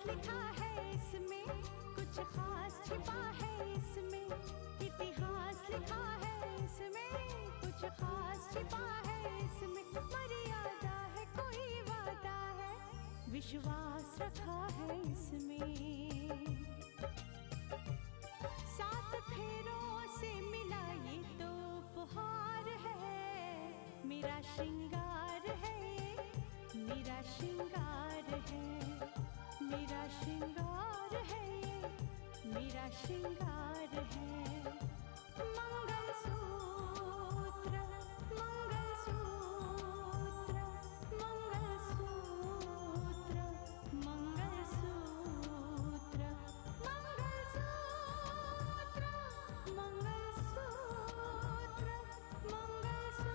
इतिहास लिखा है इसमें, कुछ खास छिपा है इसमें। इतिहास लिखा है इसमें, कुछ खास छिपा है इसमें। मर्यादा है, कोई वादा है, विश्वास रखा है इसमें। सात फेरों से मिला ये तो उपहार है, मेरा श्रृंगार है, मेरा श्रृंगार है, मेरा श्रृंगार है, मेरा श्रृंगार है। मंगलसूत्र, मंगलसूत्र, मंगलसूत्र, मंगलसूत्र, मंगलसूत्र, मंगलसूत्र, मंगलसूत्र।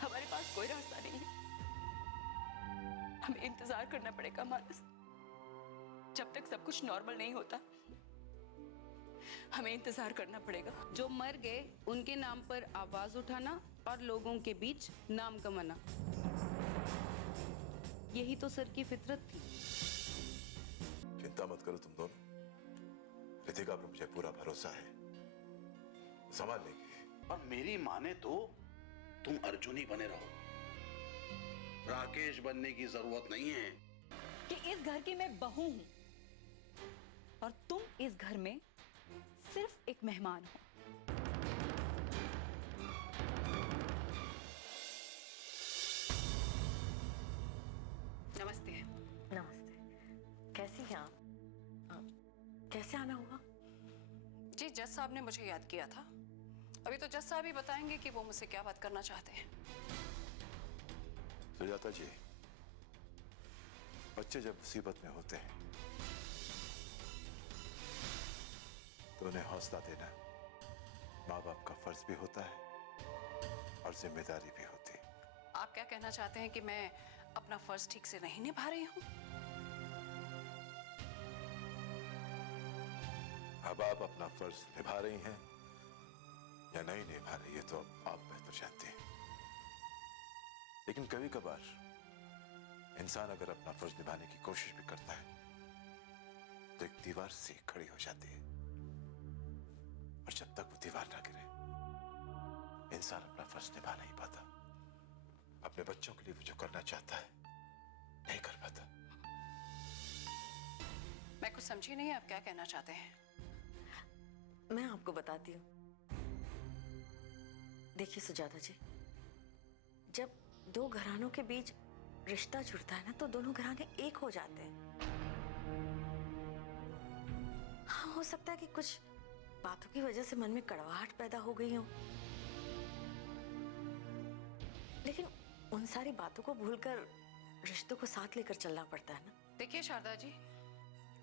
हमारे पास कोई रास्ता नहीं है, हमें इंतजार करना पड़ेगा मानस। जब तक सब कुछ नॉर्मल नहीं होता हमें इंतजार करना पड़ेगा। जो मर गए उनके नाम पर आवाज उठाना और लोगों के बीच नाम कमाना, यही तो सर की फितरत थी। चिंता मत करो तुम दोनों, रितिका पर मुझे पूरा भरोसा है, संभाल लेगी। और मेरी माने तो तुम अर्जुन ही बने रहो, राकेश बनने की जरूरत नहीं है। कि इस घर की मैं बहू हूं और तुम इस घर में सिर्फ एक मेहमान हो। नमस्ते। नमस्ते। कैसी हैं आप? कैसे आना हुआ? जी जज साहब ने मुझे याद किया था। अभी तो जज साहब ही बताएंगे कि वो मुझसे क्या बात करना चाहते हैं। सुजाता जी, बच्चे जब मुसीबत में होते हैं तो उन्हें हौसला देना माँ बाप का फर्ज भी होता है और जिम्मेदारी भी होती है। आप क्या कहना चाहते हैं कि मैं अपना फर्ज ठीक से नहीं निभा रही हूँ? अब आप अपना फर्ज निभा रही हैं या नहीं निभा रही है तो आप बेहतर जानते हैं। लेकिन कभी कभार इंसान अगर अपना फर्ज निभाने की कोशिश भी करता है तो एक दीवार सी खड़ी हो जाती है, और जब तक वो दीवार ना गिरे इंसान अपना फर्ज निभा नहीं पाता। अपने बच्चों के लिए वो जो करना चाहता है नहीं कर पाता। मैं कुछ समझी नहीं, आप क्या कहना चाहते हैं? मैं आपको बताती हूँ। देखिए सुजाता जी, जब दो घरानों के बीच रिश्ता जुड़ता है ना तो दोनों घराने एक हो जाते हैं। हाँ, हो सकता है कि कुछ बातों की वजह से मन में कड़वाहट पैदा हो गई हो, लेकिन उन सारी बातों को भूलकर रिश्तों को साथ लेकर चलना पड़ता है ना। देखिए शारदा जी,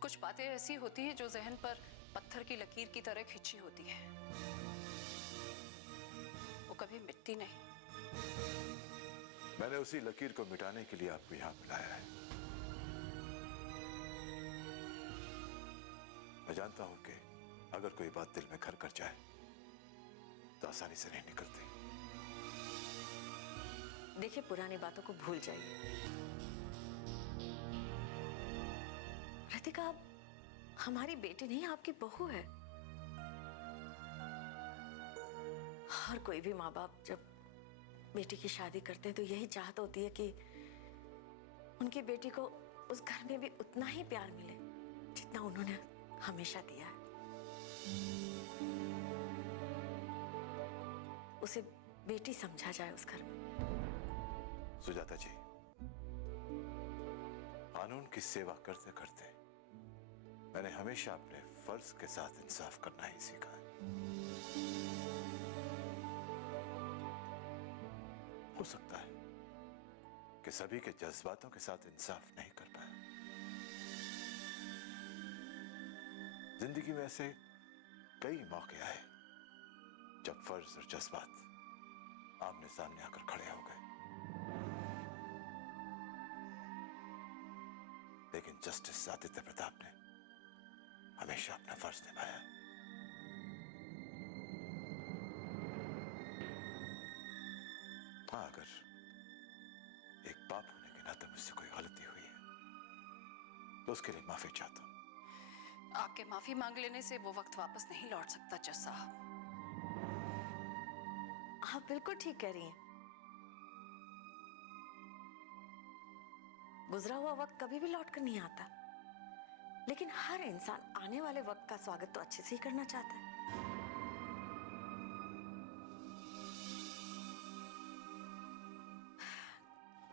कुछ बातें ऐसी होती हैं जो जहन पर पत्थर की लकीर की तरह खिंची होती है, वो कभी मिटती नहीं। मैंने उसी लकीर को मिटाने के लिए आपको यहां बुलाया है। मैं जानता हूं कि अगर कोई बात दिल में घर कर जाए तो आसानी से नहीं निकलती। देखिए, पुरानी बातों को भूल जाइए। रितिका अब हमारी बेटी नहीं, आपकी बहू है। हर कोई भी माँ बाप जब बेटी की शादी करते हैं तो यही चाहत होती है कि उनकी बेटी को उस घर में भी उतना ही प्यार मिले जितना उन्होंने हमेशा दिया है। उसे बेटी समझा जाए उस घर में। सुजाता जी, कानून की सेवा करते करते मैंने हमेशा अपने फर्ज के साथ इंसाफ करना ही सीखा है। हो सकता है कि सभी के जज्बातों के साथ इंसाफ नहीं कर पाया। जिंदगी में ऐसे कई मौके आए जब फर्ज और जज्बात आमने सामने आकर खड़े हो गए, लेकिन जस्टिस आदित्य प्रताप ने हमेशा अपना फर्ज निभाया। अगर एक बाप होने के नाते मुझसे कोई गलती हुई है तो उसके लिए माफी चाहता हूं। आपके माफी मांग लेने से वो वक्त वापस नहीं लौट सकता जज साहब। आप बिल्कुल ठीक कह रही हैं। गुजरा हुआ वक्त कभी भी लौट कर नहीं आता, लेकिन हर इंसान आने वाले वक्त का स्वागत तो अच्छे से ही करना चाहता है।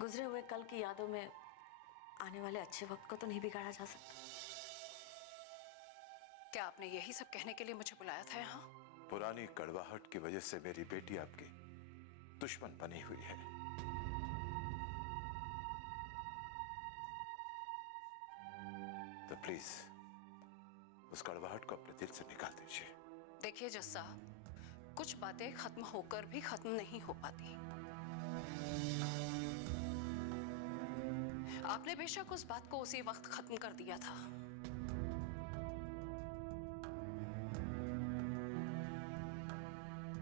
गुजरे हुए कल की यादों में आने वाले अच्छे वक्त को तो नहीं बिगाड़ा जा सकता। क्या आपने यही सब कहने के लिए मुझे बुलाया था यहाँ? पुरानी कड़वाहट की वजह से मेरी बेटी आपकी दुश्मन बनी हुई है। तो प्लीज उस कड़वाहट को अपने दिल से निकाल दीजिए। देखिए जज साहब, कुछ बातें खत्म होकर भी खत्म नहीं हो पाती। आपने बेशक उस बात को उसी वक्त खत्म कर दिया था,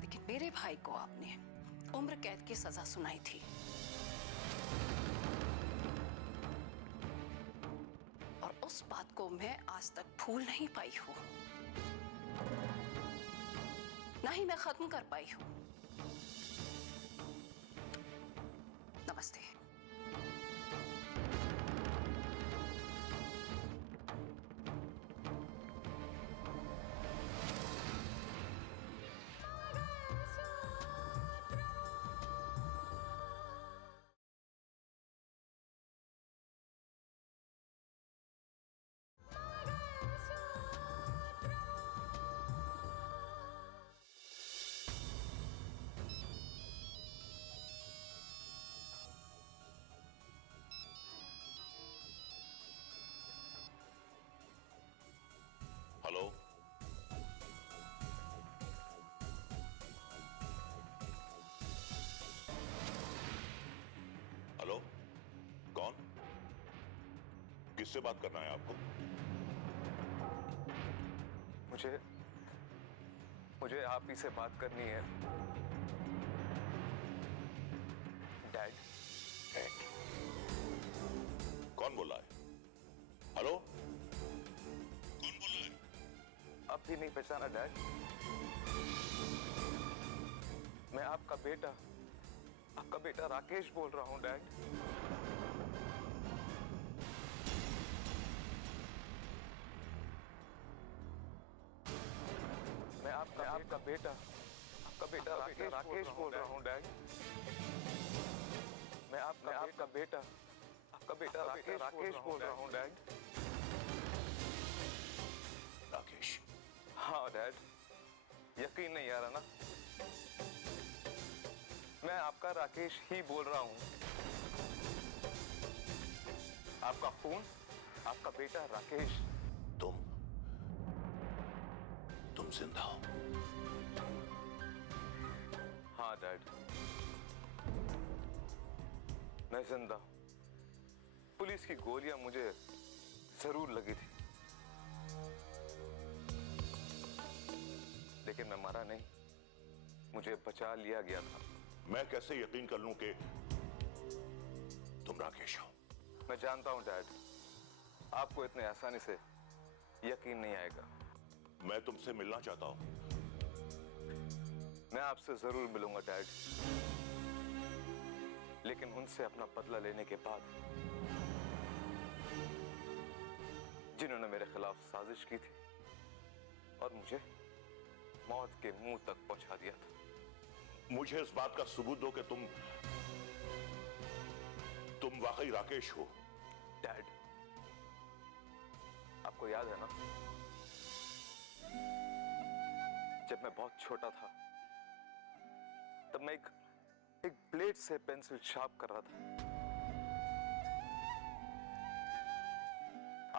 लेकिन मेरे भाई को आपने उम्र कैद की सजा सुनाई थी और उस बात को मैं आज तक भूल नहीं पाई हूं, ना ही मैं खत्म कर पाई हूं। नमस्ते। हेलो, हेलो, कौन? किससे बात करना है आपको? मुझे आप ही से बात करनी है। डैड। कौन बोला है? हेलो, कौन बोला है? अब भी नहीं पहचाना डैड? मैं आपका बेटा राकेश बोल रहा हूँ डैड। मैं आपका बेटा राकेश बोल रहा हूँ डैड। मैं आपका बेटा राकेश बोल रहा हूँ डैड। राकेश? हाँ डैड, यकीन नहीं आ रहा ना? मैं आपका राकेश ही बोल रहा हूँ। आपका खून, आपका बेटा राकेश। तुम जिंदा हो? हाँ डैड, मैं जिंदा हूं। पुलिस की गोलियां मुझे जरूर लगी थी, लेकिन मैं मरा नहीं, मुझे बचा लिया गया था। मैं कैसे यकीन कर लूं कि तुम राकेश हो? मैं जानता हूं डैड, आपको इतने आसानी से यकीन नहीं आएगा। मैं तुमसे मिलना चाहता हूं। मैं आपसे जरूर मिलूंगा डैड, लेकिन उनसे अपना बदला लेने के बाद जिन्होंने मेरे खिलाफ साजिश की थी और मुझे मौत के मुंह तक पहुंचा दिया था। मुझे इस बात का सबूत दो कि तुम वाकई राकेश हो। डैड, आपको याद है ना, जब मैं बहुत छोटा था तब मैं एक ब्लेड से पेंसिल शार्प कर रहा था।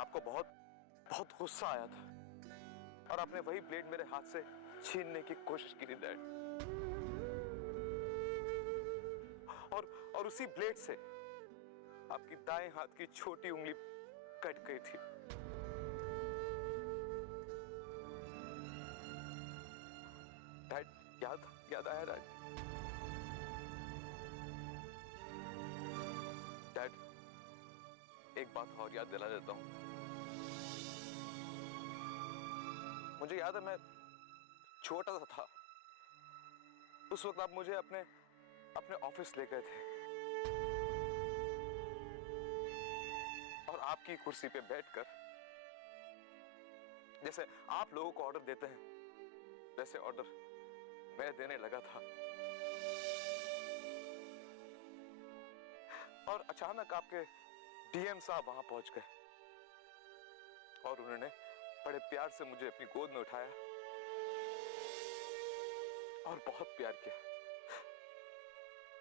आपको बहुत गुस्सा आया था और आपने वही ब्लेड मेरे हाथ से छीनने की कोशिश की थी डैड। और उसी ब्लेड से आपकी दाएं हाथ की छोटी उंगली कट गई थी। डैड, याद आया डैड? एक बात और याद दिला देता हूं। मुझे याद है मैं छोटा सा था, उस वक्त आप मुझे अपने ऑफिस ले गए थे और आपकी कुर्सी पे बैठकर जैसे आप लोगों को ऑर्डर देते हैं वैसे ऑर्डर मैं देने लगा था। और अचानक आपके डीएम साहब वहां पहुंच गए और उन्होंने बड़े प्यार से मुझे अपनी गोद में उठाया और बहुत प्यार किया।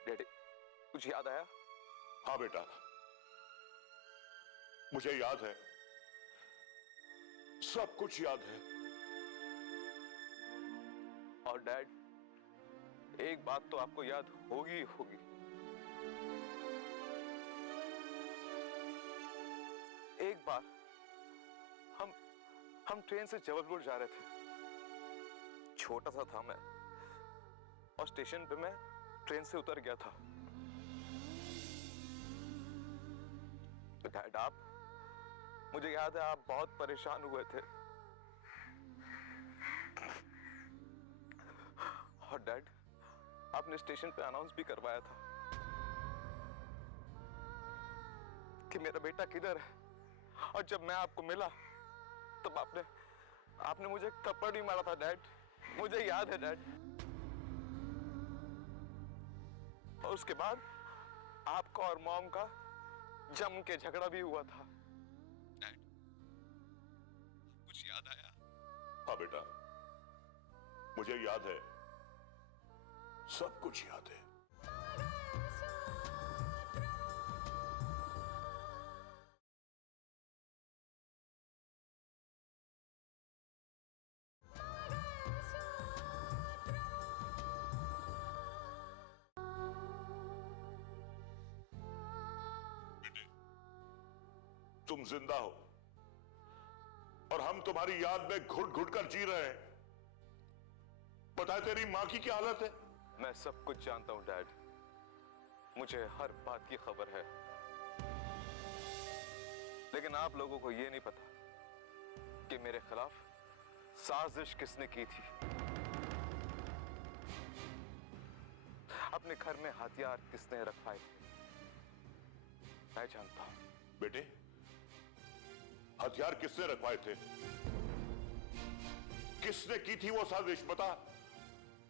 डैडी, कुछ याद आया? हाँ बेटा, मुझे याद है, सब कुछ याद है। और डैड, एक बात तो आपको याद होगी ही होगी। एक बार हम ट्रेन से जबलपुर जा रहे थे। छोटा सा था मैं और स्टेशन पे मैं ट्रेन से उतर गया था। तो डैड, मुझे याद है आप बहुत परेशान हुए थे। और डैड, आपने स्टेशन पे अनाउंस भी करवाया था कि मेरा बेटा किधर है। और जब मैं आपको मिला तब आपने मुझे एक थप्पड़ भी मारा था डैड, मुझे याद है डैड। और उसके बाद आपका और मॉम का जम के झगड़ा भी हुआ था। डैड, कुछ याद आया? हाँ बेटा, मुझे याद है, सब कुछ याद है। तुम जिंदा हो और हम तुम्हारी याद में घुट घुट कर जी रहे हैं। बताए तेरी मां की क्या हालत है? मैं सब कुछ जानता हूं डैड, मुझे हर बात की खबर है। लेकिन आप लोगों को यह नहीं पता कि मेरे खिलाफ साजिश किसने की थी। अपने घर में हथियार किसने रखवाए थे, मैं जानता हूं। बेटे, हथियार किसने रखवाए थे? किसने की थी वो साजिश, बता।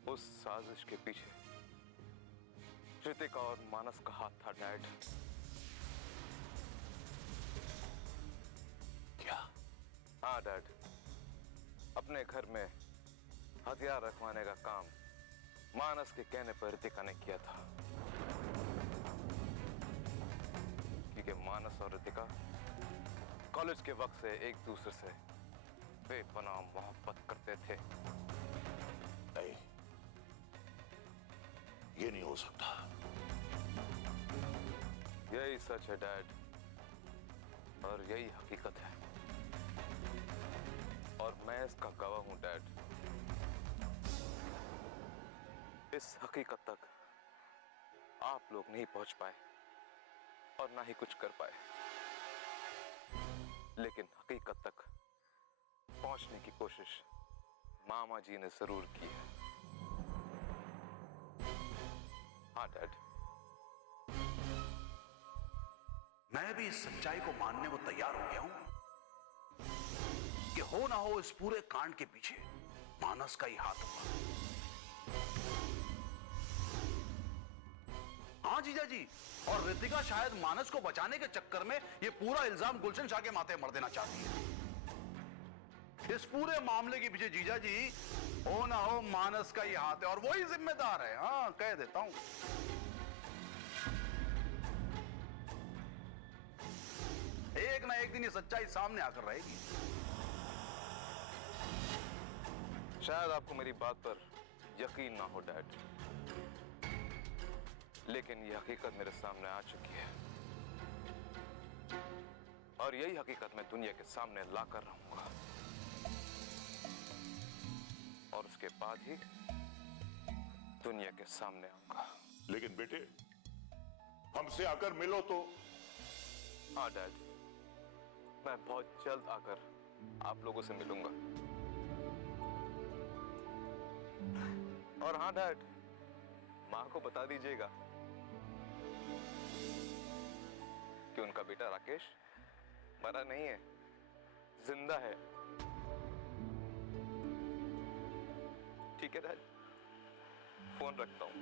उस साजिश के पीछे ऋतिका और मानस का हाथ था डैड। क्या? हाँ डैड, अपने घर में हथियार रखवाने का काम मानस के कहने पर ऋतिका ने किया था, क्योंकि मानस और ऋतिका कॉलेज के वक्त से एक दूसरे से बेपनाह मोहब्बत करते थे। नहीं, ये नहीं हो सकता। यही सच है डैड, और यही हकीकत है, और मैं इसका गवाह हूं डैड। इस हकीकत तक आप लोग नहीं पहुंच पाए और ना ही कुछ कर पाए, लेकिन हकीकत तक पहुंचने की कोशिश मामा जी ने जरूर की है। हाँ डैड, मैं भी इस सच्चाई को मानने को तैयार हो गया हूं कि हो ना हो इस पूरे कांड के पीछे मानस का ही हाथ होगा। हाँ जीजा जी, और ऋतिका शायद मानस को बचाने के चक्कर में ये पूरा इल्जाम गुलशन शाह के माथे मर देना चाहती है। इस पूरे मामले के पीछे जीजा जी हो ना हो मानस का ही हाथ है और वही जिम्मेदार है। हाँ, कह देता हूं। एक ना एक दिन ये सच्चाई सामने आकर रहेगी। शायद आपको मेरी बात पर यकीन ना हो डैड, लेकिन यह हकीकत मेरे सामने आ चुकी है और यही हकीकत मैं दुनिया के सामने लाकर रहूंगा, और उसके बाद ही दुनिया के सामने आऊंगा। लेकिन बेटे, हमसे आकर मिलो तो। हाँ डैड, मैं बहुत जल्द आकर आप लोगों से मिलूंगा। और हाँ डैड, माँ को बता दीजिएगा कि उनका बेटा राकेश मरा नहीं है, जिंदा है। ठीक है डैड, फोन रखता हूं।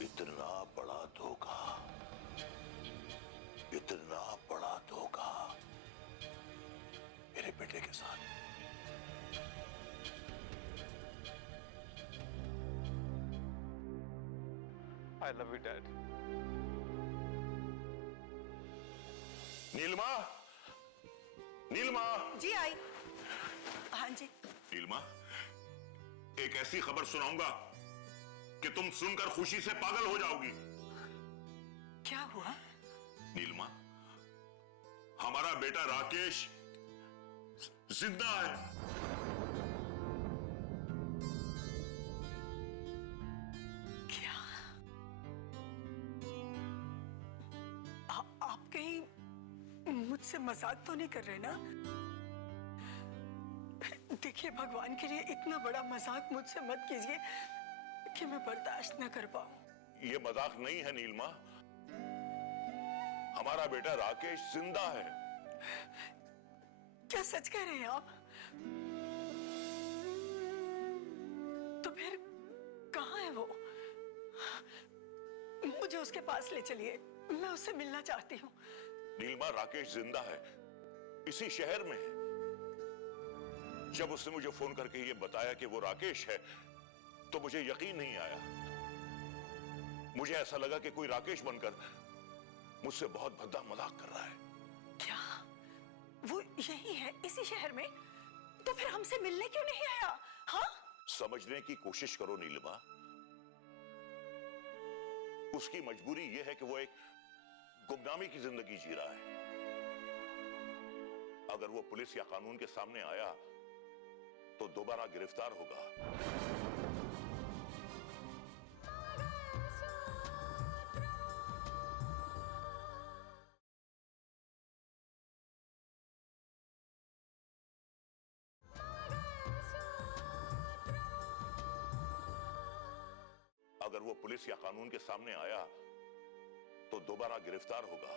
इतना बड़ा धोखा, इतना बड़ा धोखा मेरे बेटे के साथ। I love you dad. Neelima, Neelima, ji आई। हाँ जी। नीलिमा, एक ऐसी खबर सुनाऊंगा कि तुम सुनकर खुशी से पागल हो जाओगी। क्या हुआ? नीलिमा, हमारा बेटा राकेश जिंदा है। क्या? आप कहीं मुझसे मजाक तो नहीं कर रहे ना? देखिए, भगवान के लिए इतना बड़ा मजाक मुझसे मत कीजिए कि मैं बर्दाश्त न कर पाऊं। ये मजाक नहीं है नीलिमा, हमारा बेटा राकेश जिंदा है। क्या सच कह रहे हैं आप? तो फिर कहाँ है वो? मुझे उसके पास ले चलिए, मैं उससे मिलना चाहती हूँ। नीलिमा, राकेश जिंदा है, इसी शहर में है। जब उसने मुझे फोन करके ये बताया कि वो राकेश है, तो मुझे यकीन नहीं आया। मुझे ऐसा लगा कि कोई राकेश बनकर मुझसे बहुत भद्दा मजाक कर रहा है। क्या वो यही है, इसी शहर में? तो फिर हमसे मिलने क्यों नहीं आया? हाँ? समझने की कोशिश करो नीलिमा, उसकी मजबूरी यह है कि वो एक गुमनामी की जिंदगी जी रहा है। अगर वो पुलिस या कानून के सामने आया तो दोबारा गिरफ्तार होगा। अगर वो पुलिस या कानून के सामने आया तो दोबारा गिरफ्तार होगा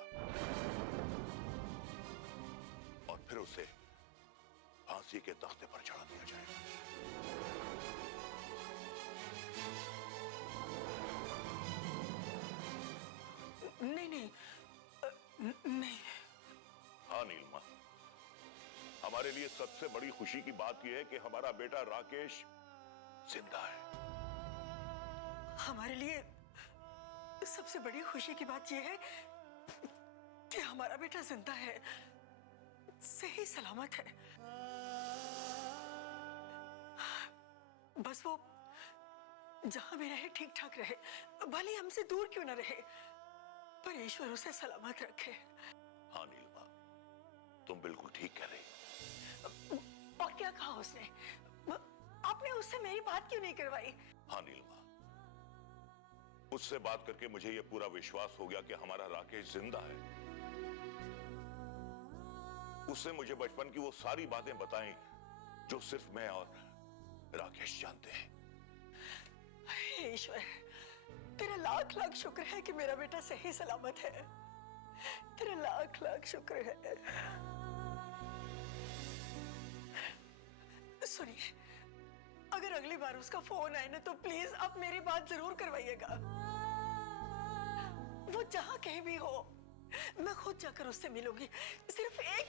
और फिर उसे फांसी के तख्ते पर चढ़ा दिया जाएगा। नहीं नहीं, नहीं। हाँ नीलिमा, हमारे लिए सबसे बड़ी खुशी की बात यह है कि हमारा बेटा राकेश जिंदा है। हमारे लिए सबसे बड़ी खुशी की बात यह है कि हमारा बेटा जिंदा है, सही सलामत है। बस वो जहां भी रहे ठीक ठाक रहे, भले हमसे दूर क्यों ना रहे, पर ईश्वर उसे सलामत रखे। हाँ नीलिमा, तुम बिल्कुल ठीक कह रही। और क्या कहा उसने? आपने उससे मेरी बात क्यों नहीं करवाई? हाँ नीलिमा, उससे बात करके मुझे यह पूरा विश्वास हो गया कि हमारा राकेश जिंदा है। उसने मुझे बचपन की वो सारी बातें बताई जो सिर्फ मैं और राकेश जानते हैं। हे ईश्वर, तेरा लाख लाख शुक्र है कि मेरा बेटा सही सलामत है। तेरा लाख लाख शुक्र है। सुनिए, अगर अगली बार उसका फोन आए ना तो प्लीज आप मेरी बात जरूर करवाइएगा। वो जहां कहीं भी हो, मैं खुद जाकर उससे मिलूंगी। सिर्फ एक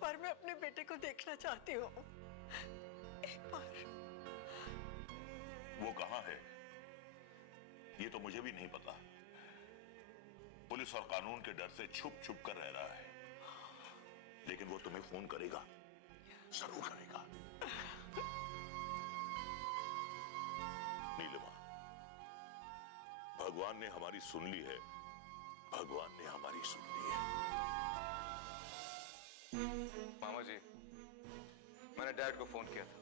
बार मैं अपने बेटे को देखना चाहती हूँ। एक बार। वो कहां है ये तो मुझे भी नहीं पता। पुलिस और कानून के डर से छुप छुप कर रह रहा है, लेकिन वो तुम्हें फोन करेगा, जरूर करेगा। नीलिमा, भगवान ने हमारी सुन ली है, भगवान ने हमारी सुन ली है। मामा जी, मैंने डैड को फोन किया था,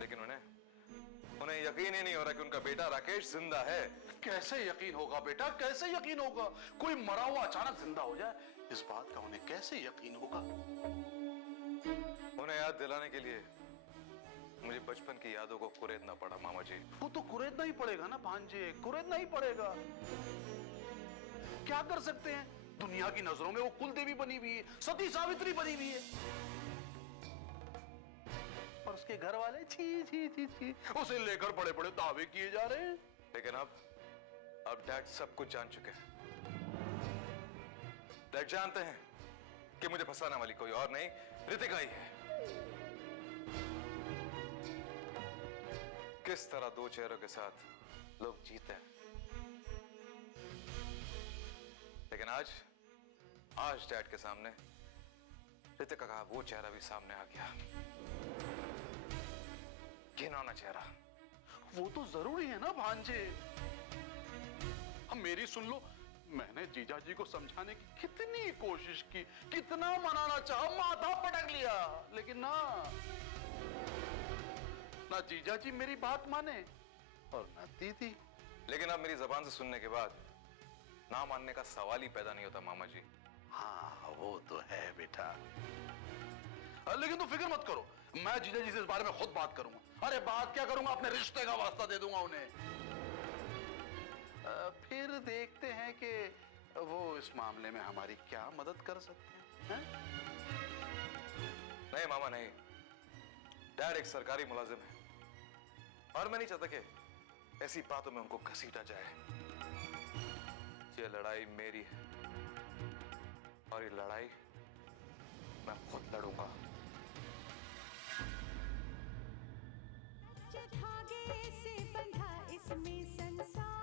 लेकिन उन्हें उन्हें यकीन ही नहीं हो रहा कि उनका बेटा राकेश जिंदा है। कैसे यकीन होगा बेटा, कैसे यकीन होगा? कोई मरा हुआ अचानक जिंदा हो जाए, इस बात का उन्हें कैसे यकीन होगा? उन्हें याद दिलाने के लिए मुझे बचपन की यादों को कुरेदना पड़ा मामा जी। वो तो कुरेदना ही पड़ेगा ना भांजे, कुरेदना ही पड़ेगा। क्या कर सकते हैं? दुनिया की नजरों में वो कुल देवी बनी हुई है, सती सावित्री बनी हुई है, और उसके घर वाले छी छी छी छी उसे लेकर बड़े बड़े दावे किए जा रहे हैं। लेकिन अब डैड सब कुछ जान चुके हैं। डैड जानते हैं कि मुझे फंसाने वाली कोई और नहीं, रितिका ही है। किस तरह दो चेहरों के साथ लोग जीते हैं, लेकिन आज डैड के सामने रितिका का वो चेहरा भी सामने आ गया, घिनौना चेहरा। वो तो जरूरी है ना भांजे। अब मेरी सुन लो, मैंने जीजा जी को समझाने की कितनी कोशिश की, कितना मनाना चाहा, माथा पटक लिया, लेकिन ना जीजा जी मेरी बात माने और ना दीदी। लेकिन अब मेरी जबान से सुनने के बाद ना मानने का सवाल ही पैदा नहीं होता मामा जी। हाँ वो तो है बेटा, लेकिन तुम फिक्र मत करो, मैं जीजा जी से इस बारे में खुद बात करूंगा। अरे बात क्या करूंगा, अपने रिश्ते का वास्ता दे दूंगा उन्हें। फिर देखते हैं कि वो इस मामले में हमारी क्या मदद कर सकते हैं। नहीं मामा नहीं, डैड एक सरकारी मुलाजिम है और मैं नहीं चाहता कि ऐसी बातों में उनको घसीटा जाए। ये लड़ाई मेरी है और ये लड़ाई मैं खुद लड़ूंगा। धागे से बंधा इसमें संसार।